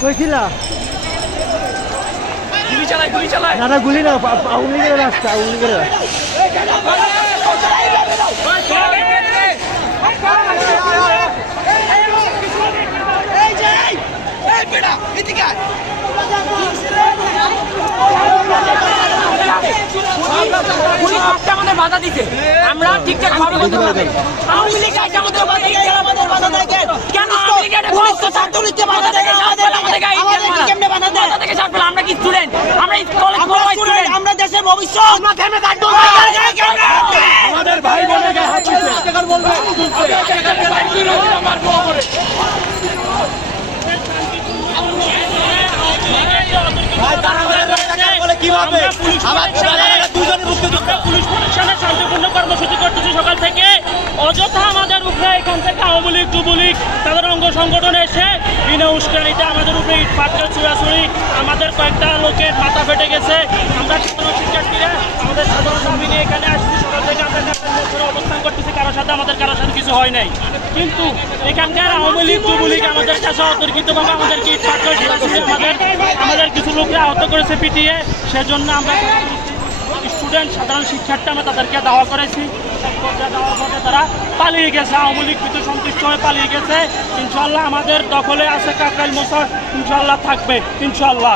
কইছিলা গুলি চালায় না গুলি না আওয়ামী লীগের রাস্তা আওয়ামী লীগের রাস্তা আমাদের বাধা দিতে আমরা ঠিকঠাক ভাবে আওয়ামী লীগ আমাদের বাধা দেয় কেন আমরা কি স্টুডেন্ট আমরা দেশের ভবিষ্যৎ আমরা থেমে থাকবো আমাদের ভাই বোনকে হাত পুলিশ প্রশাসনের শান্তিপূর্ণ কর্মসূচি করতেছি সকাল থেকে অযথা আমাদের উপরে এখান থেকে আওয়ামী লীগ যুবলীগ তাদের অঙ্গ সংগঠন এসে বিনা উস্কানিতে আমাদের উপরে ইট পাটকেল ছুড়াছুড়ি আমাদের কয়েকটা লোকের মাথা ফেটে গেছে আমরা সাধারণ শিক্ষার্থীরা আমাদের সাধারণ সঙ্গী নিয়ে এখানে আসছি সকাল থেকে আমরা অবস্থান করতেছি কারোর সাথে কিছু হয় নাই কিন্তু এখানকার আওয়ামী লীগ যুবলীগ আমাদের কাছে অতর্কিতভাবে আমাদেরকে ইট পাটকেল ছুড়াছুড়ি আমাদের কিছু লোকরা আহত করেছে পিটিয়ে সেজন্য আমরা স্টুডেন্ট সাধারণ শিক্ষার্থী আমরা তাদেরকে দাওয়া করেছি দেওয়ার পরে তারা পালিয়ে গেছে আওয়ামী লীগ কিন্তু সন্তুষ্ট হয়ে পালিয়ে গেছে ইনশাল্লাহ আমাদের দখলে আছে কাকরাইল মোসার ইনশাল্লাহ থাকবে ইনশাল্লাহ